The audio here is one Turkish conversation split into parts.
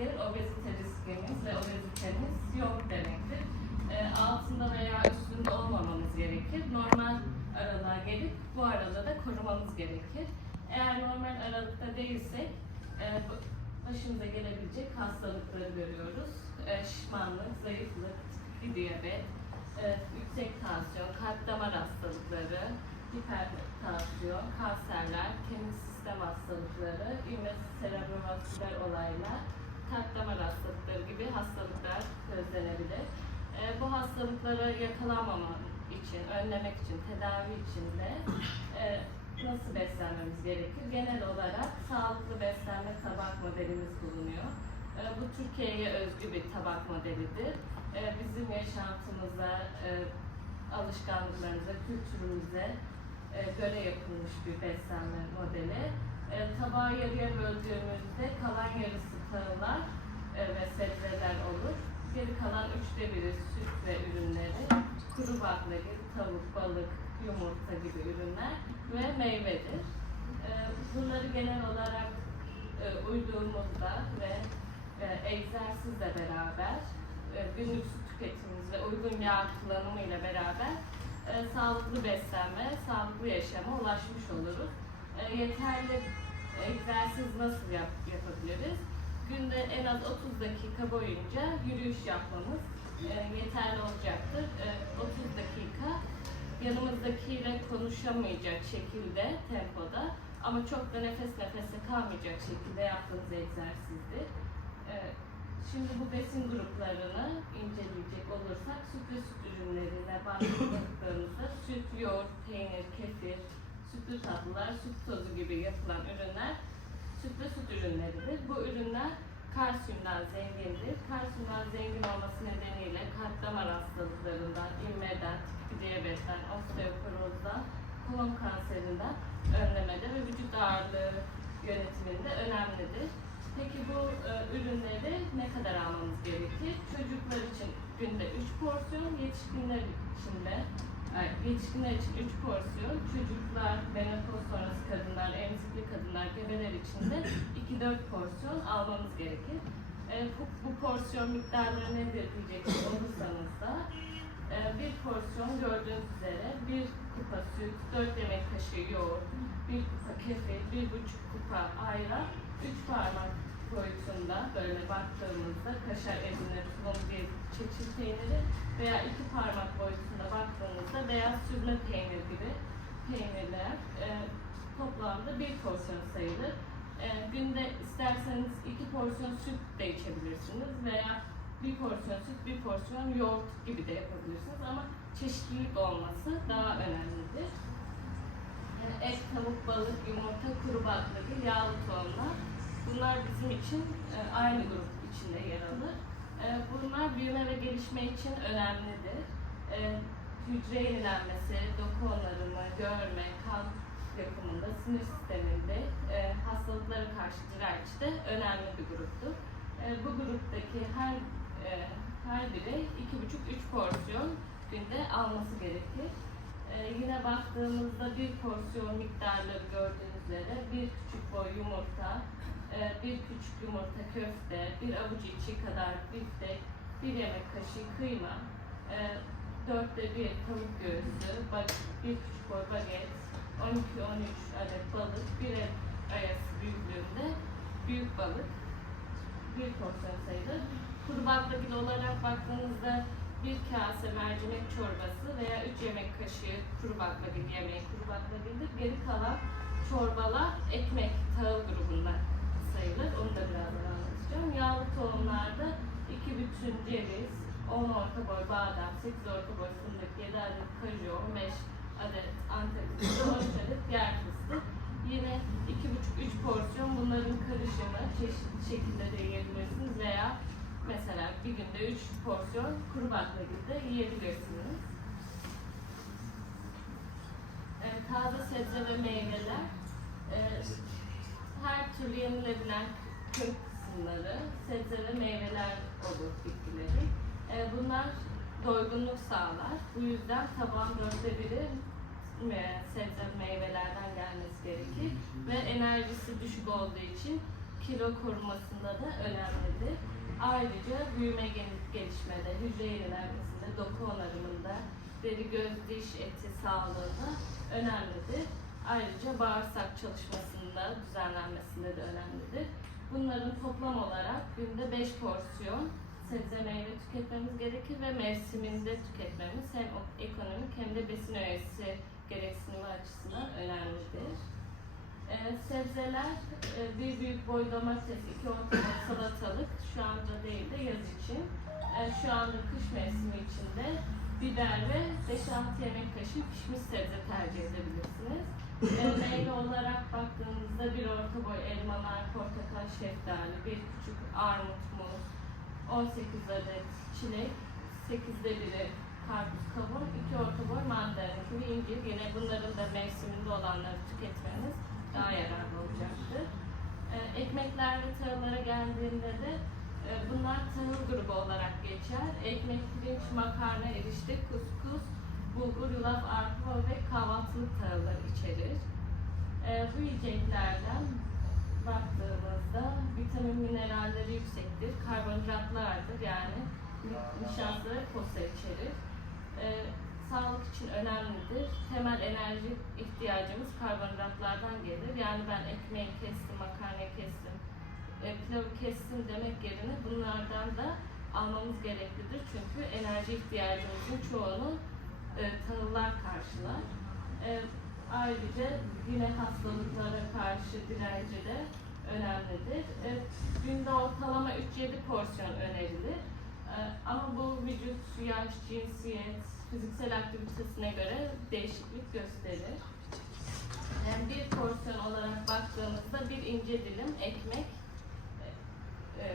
riskiniz, obezite riskiniz ve obeziteniz yok demektir. E, altında veya üstünde olmamamız gerekir. Normal aralığa gelip bu arada da korumamız gerekir. Eğer normal aralıkta değilsek e, başımıza gelebilecek hastalıkları görüyoruz. E, şişmanlık, zayıflık, diyabet, e, yüksek tansiyon, kalp damar hastalıkları, hipertansiyon, kanserler, kemik sistem hastalıkları, ivme serebrovasküler olaylar, kalp damar hastalıkları gibi hastalıklar gözlenebilir. E, bu hastalıklara yakalanmama için, önlemek için, tedavi için de e, nasıl beslenmemiz gerekir? Genel olarak sağlıklı beslenme tabak modelimiz bulunuyor. E, bu Türkiye'ye özgü bir tabak modelidir. E, bizim yaşantımıza, e, alışkanlıklarımıza, kültürümüze e, göre yapılmış bir beslenme modeli. E, tabağı yarıya böldüğümüzde kalan yarısı tahıllar e, ve sebzeler olur. Geri kalan üçte biri süt ve ürünleri, kuru baklagil, tavuk, balık, yumurta gibi ürünler ve meyvedir. E, bunları genel olarak e, uyduğumuzda ve egzersizle beraber, günlük su tüketimimiz ve uygun yağ kullanımı ile beraber sağlıklı beslenme, sağlıklı yaşama ulaşmış oluruz. Yeterli egzersiz nasıl yap, yapabiliriz? Günde en az 30 dakika boyunca yürüyüş yapmamız e, yeterli olacaktır. E, 30 dakika yanımızdakiyle konuşamayacak şekilde, tempoda ama çok da nefes nefese kalmayacak şekilde yaptığınız egzersizdir. E, Şimdi bu besin gruplarını inceleyecek olursak süt ve süt ürünlerine baktıklarımızda süt, yoğurt, peynir, kefir, sütlü tatlılar, süt tozu gibi yapılan ürünler süt ve süt ürünleridir. Bu ürünler kalsiyumdan zengindir. Kalsiyumdan zengin olması nedeniyle kalp damar hastalıklarından, inmeden, tip 2 diyabetten, osteoporozdan, kolon kanserinden önlemede ve vücut ağırlığı yönetiminde önemlidir. Peki bu e, ürünleri ne kadar almamız gerekir? Çocuklar için günde 3 porsiyon, yetişkinler için de ay, yetişkinler için 3 porsiyon, çocuklar, menopoz sonrası kadınlar, emzikli kadınlar, gebeler için de 2-4 porsiyon almamız gerekir. E, bu, bu porsiyon miktarları nedir diyecek olursanız da e, bir porsiyon gördüğünüz üzere bir kupa süt, 4 yemek kaşığı yoğurt, bir kupa kefir, bir buçuk kupa ayran, üç parmak boyutunda böyle baktığımızda kaşar ezine tulum bir çeçil peyniri veya iki parmak boyutunda baktığımızda beyaz sürme peynir gibi peynirler e, toplamda bir porsiyon sayılır. E, günde isterseniz iki porsiyon süt de içebilirsiniz veya bir porsiyon süt, bir porsiyon yoğurt gibi de yapabilirsiniz ama çeşitlilik olması daha önemlidir. Yani et, tavuk, balık, yumurta, kuru baklagil, yağlı tohumlar. Bunlar bizim için e, aynı grup içinde yer alır. E, bunlar büyüme ve gelişme için önemlidir. E, hücre yenilenmesi, doku onarımı, görme, kan yapımında, sinir sisteminde, hastalıklara karşı dirençte önemli bir gruptur. Bu gruptaki her her birey 2,5-3 porsiyon günde alması gerekir. Yine baktığımızda bir porsiyon miktarları gördüğünüz üzere bir küçük boy yumurta, e, bir küçük yumurta köfte, bir avuç içi kadar biftek, bir yemek kaşığı kıyma, e, dörtte bir tavuk göğsü, bir küçük boy baget, 12-13 adet balık, bir el ayası büyüklüğünde büyük balık, bir porsiyon sayılır. Kuru baklagil olarak baktığınızda bir kase mercimek çorbası veya 3 yemek kaşığı kuru baklagil yemeği kuru. Çorbalar ekmek tahıl grubunda sayılır. Onu da birazdan anlatacağım. Yağlı tohumlarda 2 bütün ceviz, 10 orta boy badem, 8 orta boy fındık, 7 adet kaju, 15 adet antep fıstığı, 13 adet yer fıstık. Yine 2,5-3 porsiyon bunların karışımı çeşitli şekilde de yiyebilirsiniz veya mesela bir günde 3 porsiyon kuru baklagil de yiyebilirsiniz. Taze sebze ve meyveler her türlü yenilebilen kök kısımları sebze ve meyveler olur bitkileri. E, bunlar doygunluk sağlar. Bu yüzden tabağın dörtte biri e, sebze ve meyvelerden gelmesi gerekir. Ve enerjisi düşük olduğu için kilo korumasında da önemlidir. Ayrıca büyüme gel- gelişmede, hücre yenilenmesinde, doku onarımında, deri, göz, diş eti sağlığında önemlidir. Ayrıca bağırsak çalışmasında, düzenlenmesinde de önemlidir. Bunların toplam olarak günde 5 porsiyon sebze meyve tüketmemiz gerekir ve mevsiminde tüketmemiz hem ekonomik hem de besin öğesi gereksinimi açısından önemlidir. Ee, sebzeler, e, bir büyük boy domates, iki orta boy salatalık şu anda değil de yaz için. Ee, şu anda kış mevsimi içinde biber ve 5-6 yemek kaşığı pişmiş sebze tercih edebilirsiniz. Ee, meyve olarak baktığınızda bir orta boy elma, nar, portakal, şeftali, bir küçük armut, muz, 18 adet çilek, 8'de biri karpuz, kavun, iki orta boy mandalina, kivi, incir. Yine bunların da mevsiminde olanları tüketmeniz daha yararlı olacaktır. Ee, ekmekler ve tahıllara geldiğinde de e, bunlar tahıl grubu olarak geçer. Ekmek, pirinç, makarna, erişte, kuskus, bulgur, yulaf, arpa ve kahvaltılık tahılları içerir. Ee, bu yiyeceklerden baktığımızda vitamin mineralleri yüksektir, karbonhidratlardır yani nişasta ve posta içerir. Ee, sağlık için önemlidir. Temel enerji ihtiyacımız karbonhidratlardan gelir. Yani ben ekmeği kestim, makarnayı kestim, e, pilavı kestim demek yerine bunlardan da almamız gereklidir. Çünkü enerji ihtiyacımızın çoğunu e, tahıllar karşılar. E, ayrıca yine hastalıklara karşı direnci de önemlidir. E, günde ortalama 3-7 porsiyon önerilir. E, ama bu vücut, yaş, cinsiyet, fiziksel aktivitesine göre değişiklik gösterir. Yani bir porsiyon olarak baktığımızda bir ince dilim ekmek, e,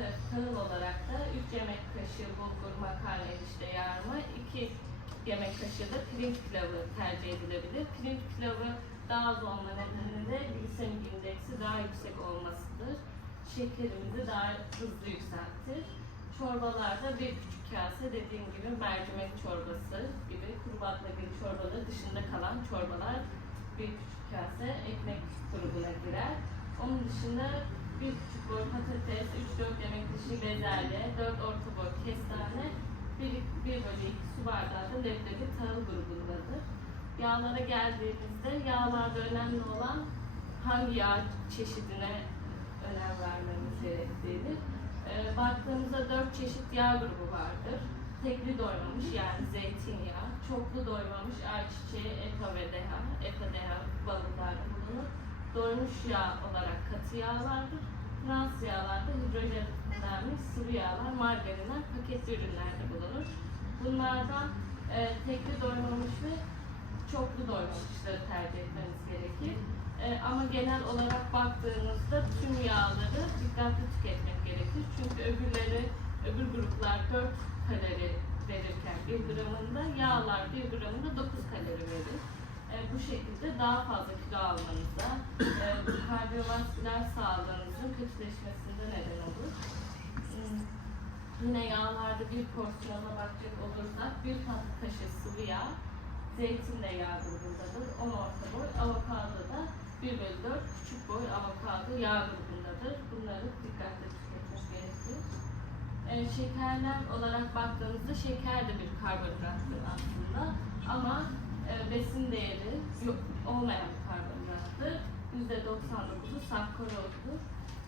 e, olarak da 3 yemek kaşığı bulgur, makarna, erişte, yarma, 2 yemek kaşığı pirinç pilavı tercih edilebilir. Pirinç pilavı daha az olma nedeni de glisemik indeksi daha yüksek olmasıdır. Şekerimizi daha hızlı yükseltir. Çorbalarda bir küçük kase dediğim gibi mercimek çorbası gibi kuru baklagil çorbaları dışında kalan çorbalar bir küçük kase ekmek grubuna girer. Onun dışında bir küçük boy patates, 3-4 yemek kaşığı bezelye, 4 orta boy kestane, 1, 1 bölü 2 su bardağı da leblebi tahıl grubundadır. Yağlara geldiğimizde yağlarda önemli olan hangi yağ çeşidine önem vermemiz gerektiğidir. Ee, baktığımızda 4 çeşit yağ grubu vardır. Tekli doymamış yani zeytinyağı, çoklu doymamış ayçiçeği, EPA ve DHA, EPA DHA balıklarda bulunur. Doymuş yağ olarak katı yağlardır. Trans yağlarda hidrojenlenmiş sıvı yağlar, margarinler, paketli ürünlerde bulunur. Bunlardan e, tekli doymamış ve çoklu doymamışları tercih etmeniz gerekir. E, ama genel olarak baktığınızda tüm yağları dikkatli tüketmek gerekir. Çünkü öbürleri, öbür gruplar 4 kalori verirken 1 gramında, yağlar 1 gramında 9 kalori verir. E, bu şekilde daha fazla kilo almanıza, e, kardiyovasküler sağlığınızın kötüleşmesinde neden olur. Hmm, Yine yağlarda bir porsiyona bakacak olursak bir tatlı kaşığı sıvı yağ, zeytin yağ grubundadır. 10 orta boy, avokado da 1 bölü 4 küçük boy avokado yağ grubundadır. Bunları dikkatle tüketmek gerekir. E, şekerler olarak baktığımızda şeker de bir karbonhidrattır aslında. Ama e, besin değeri yok, olmayan karbonhidrattır. %99'u sakkarozdur.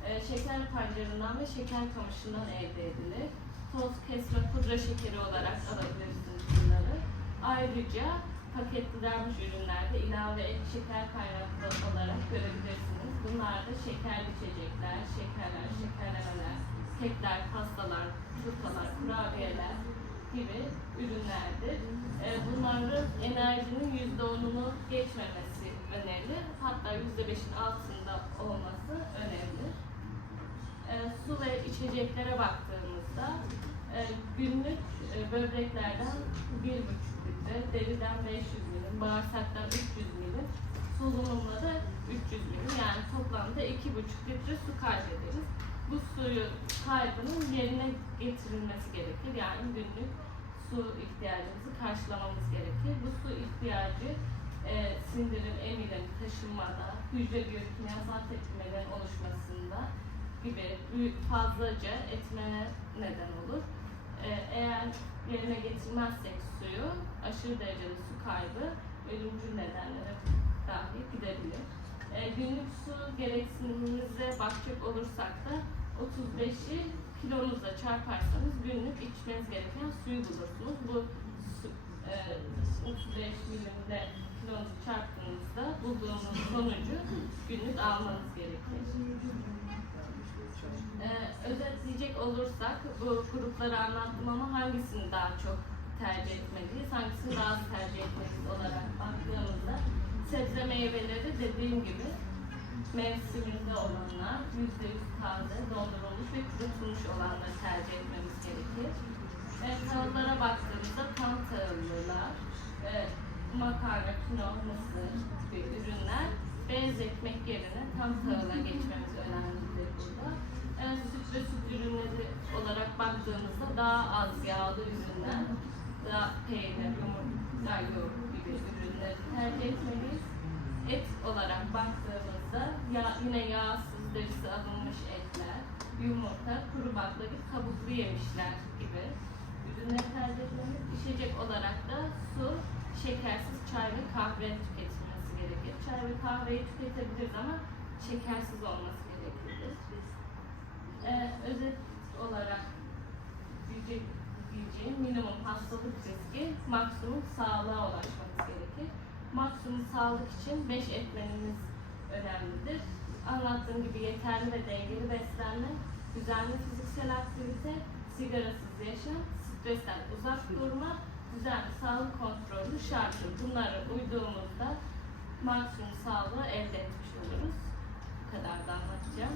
E, şeker pancarından ve şeker kamışından elde edilir. Toz, kesme, pudra şekeri olarak alabilirsiniz bunları. Ayrıca paketlenmiş ürünlerde ilave et şeker kaynaklı olarak görebilirsiniz. Bunlar da şekerli içecekler, şekerler, şekerlemeler, kekler, pastalar, turtalar, kurabiyeler gibi ürünlerdir. E, bunların enerjinin %10'unu geçmemesi önemli. Hatta %5'in altında olması önemli. E, su ve içeceklere baktığımızda e, günlük e, böbreklerden 1,5 litre, deriden 500 milim, bağırsaktan 300 milim, solunumla da 300 milim yani toplamda 2,5 litre su kaybederiz. Bu suyu kaybının yerine getirilmesi gerekir. Yani günlük su ihtiyacımızı karşılamamız gerekir. Bu su ihtiyacı e, sindirim, emilim, taşınmada, hücre biyokimyasal tepkimelerin oluşmasında gibi büyük fazlaca etmene neden olur. E, eğer yerine getirmezsek suyu aşırı derecede su kaybı ölümcül nedenlere dahi gidebilir. E, günlük su gereksinimimize bakacak olursak da 35'i kilonuzla çarparsanız günlük içmeniz gereken suyu bulursunuz. Bu e, 35 milimle kilonuzu çarptığınızda bulduğunuz sonucu günlük almanız gerekir. Ee, özetleyecek olursak bu grupları anlattım ama hangisini daha çok tercih etmeliyiz, hangisini daha az tercih etmeliyiz olarak baktığımızda sebze meyveleri dediğim gibi mevsiminde olanlar, yüzde yüz taze, dondurulmuş ve kurutulmuş olanları tercih etmemiz gerekir. Ve tahıllara baktığımızda tam tahıllılar, e, makarna, kinoa, mısır gibi ürünler beyaz ekmek yerine tam tahıla geçmemiz önemlidir burada. E, süt ve süt ürünleri olarak baktığımızda daha az yağlı ürünler, daha peynir, yumurta, yoğurt gibi ürünleri tercih etmeliyiz. Et olarak baktığımızda ya, yine yağsız derisi alınmış etler, yumurta, kuru baklagil, kabuklu yemişler gibi ürünleri tercih etmemiz. İçecek olarak da su, şekersiz çay ve kahve tüketilmesi gerekir. Çay ve kahveyi tüketebiliriz ama şekersiz olması gerekir. Ee, özet olarak diyeceğim minimum hastalık riski, maksimum sağlığa ulaşmamız gerekir. Maksimum sağlık için 5 etmenimiz önemlidir. Anlattığım gibi yeterli ve dengeli beslenme, düzenli fiziksel aktivite, sigarasız yaşam, stresten uzak durma, düzenli sağlık kontrolü şartdır. Bunlara uyduğumuzda maksimum sağlığı elde etmiş oluruz. Bu kadar da anlatacağım.